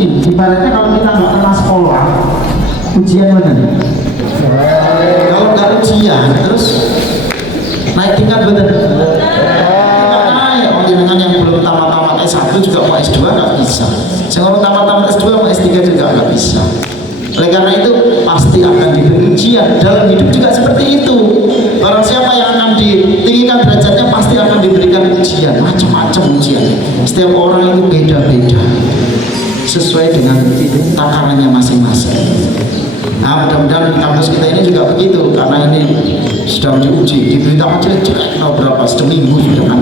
mungkin. Ibaratnya kalau kita nggak pernah sekolah, ujian mana? Kalau nggak ujian, terus naik tingkat betul. Naik, dengan yang belum tamat-tamat S1 juga mau S2 nggak bisa. Jangan tamat-tamat S2 mau S3 juga nggak bisa. Oleh karena itu pasti akan diberi ujian. Dalam hidup juga seperti itu. Barang siapa yang akan ditinggikan derajatnya pasti akan diberikan ujian, macam-macam ujian. Setiap orang itu beda-beda sesuai dengan takarannya masing-masing. Nah, mudah-mudahan kampus kita ini juga begitu, karena ini sedang diuji, diberitakan jelek-jelek berapa seminggu sudah kan.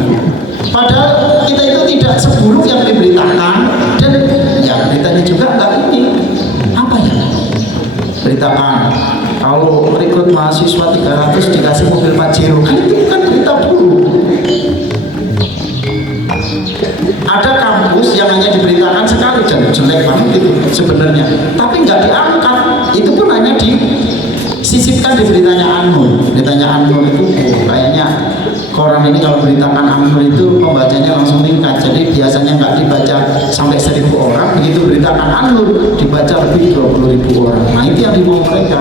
Padahal kita itu tidak seburuk yang diberitakan, dan ya beritanya juga enggak ini apa ya, beritakan kalau rekrut mahasiswa 300 dikasih mobil Pajero, kan itu kan berita buruk. Ada kampus yang hanya diberitakan sekali dan jelek banget itu sebenarnya, tapi nggak diangkat, itu pun hanya disisipkan di beritanya Anur. Beritanya Anur itu kayaknya koran ini kalau beritakan Anur itu pembacanya langsung meningkat, jadi biasanya nggak dibaca sampai 1000 orang, begitu beritakan Anur dibaca lebih 20.000 orang. Nah itu yang dimau mereka,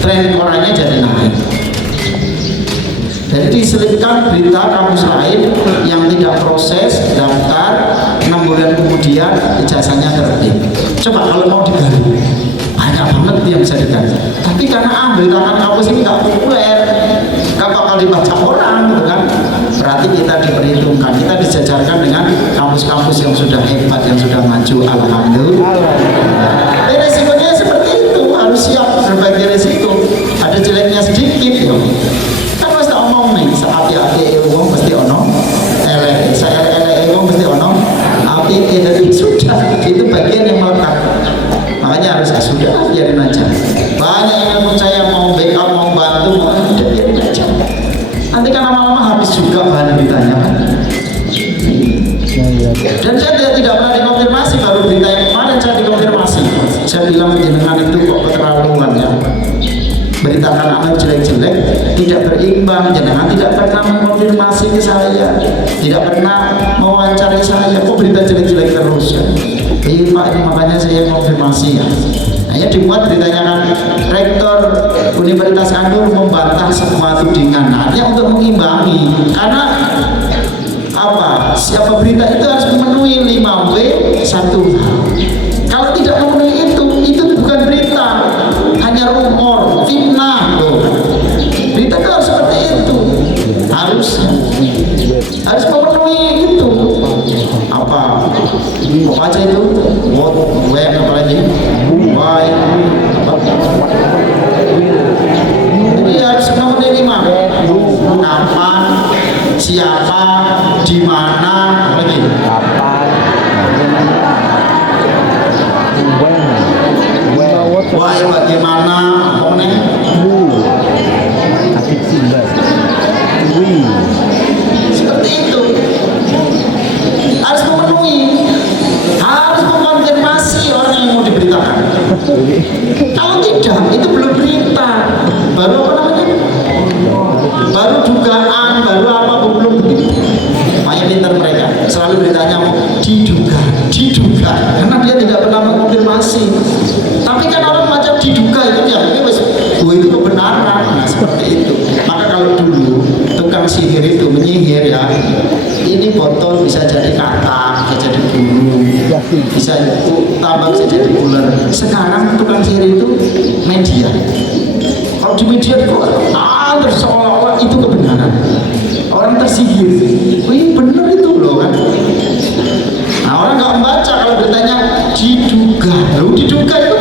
tren korannya jadi naik. Jadi diselipkan berita kampus lain yang tidak proses, daftar, 6 bulan kemudian ijazahnya terbit. Coba kalau mau digali, banyak banget yang bisa digali. Tapi karena beritakan kampus ini nggak populer, nggak bakal dibaca orang, gitu kan? Berarti kita diperhitungkan, kita disejarkan dengan kampus-kampus yang sudah hebat, yang sudah maju. Alhamdulillah. Resikonya seperti itu, harus siap berbagai resiko. Ada jeleknya sedikit, ya. Omong nih, hati-hati wong mesti ono elek, saya elek wong mesti ono api, jadi sudah itu bagian yang melekat. Makanya harus sudah biarin aja. Banyak yang percaya mau backup, mau bantu, mau udah biarin aja. Nanti kan lama-lama habis juga bahan ditanya kan. Dan saya tidak pernah dikonfirmasi, baru berita yang kemarin saya dikonfirmasi. Saya bilang jenengan itu kok keterlaluan ya. Beritakan anak jelek-jelek, tidak berimbang, jenengan tidak pernah mengkonfirmasi ke saya, tidak pernah mewawancari saya, kok berita jelek-jelek terus ya? Iya Pak, ini makanya saya konfirmasi ya. Hanya dibuat beritanya kan, Rektor Universitas Anur membantah semua tudingan. Nah, artinya untuk mengimbangi, karena apa? Siapa berita itu harus memenuhi 5W 1H. Kalau tidak memenuhi itu bukan berita, hanya rumor, fitnah. Berita itu harus seperti itu, harus memenuhi itu. Apa aja itu? What, where, apa lagi? Why? Jadi harus memenuhi 5. Kapan, siapa, di mana, apa lagi? Wah, bagaimana? Seperti itu. Harus memenuhi, harus mengkonfirmasi orang yang mau diberitakan. Kalau tidak, itu belum berita. Baru apa namanya? Baru dugaan, baru apa belum begitu. Makanya pintar mereka. Selalu beritanya diduga, karena dia tidak pernah mengkonfirmasi. Tapi kan orang macam diduga itu ya, itu kebenaran. Nah, seperti itu. Maka kalau dulu tukang sihir itu menyihir ya, ini botol bisa jadi katak, bisa jadi bulu, bisa tambah, bisa jadi ular. Sekarang tukang sihir itu media. Kalau di media itu seolah-olah itu kebenaran. Orang tersihir, wih bener itu loh kan. Nah orang nggak membaca kalau beritanya diduga, diduga itu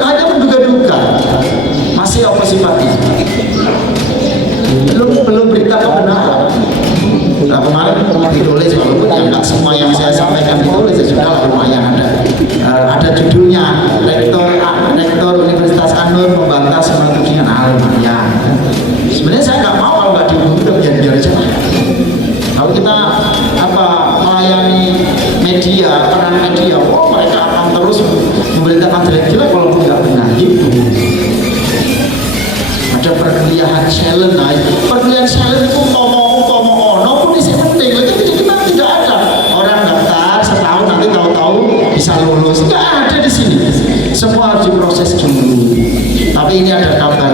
hanya menduga-duga. Masih apa sifatnya? Belum berita kebenaran. Nah kemarin ditulis, walaupun ya nggak semua yang saya sampaikan ditulis, ya sudah lah, lumayan ada judulnya Rektor Universitas Anur membantah semua tudingan. Ya sebenarnya saya nggak mau kalau nggak dihukum, udah biar aja. Kalau kita melayani media, peran media, mereka akan terus memberitakan jelek-jelek walaupun nggak benar gitu. Ada perkuliahan challenge, perkuliahan challenge itu ngomong pun isi penting, itu kita tidak ada orang daftar setahun nanti tahu-tahu bisa lulus, nggak ada di sini. Semua harus diproses dulu. Tapi ini ada kabar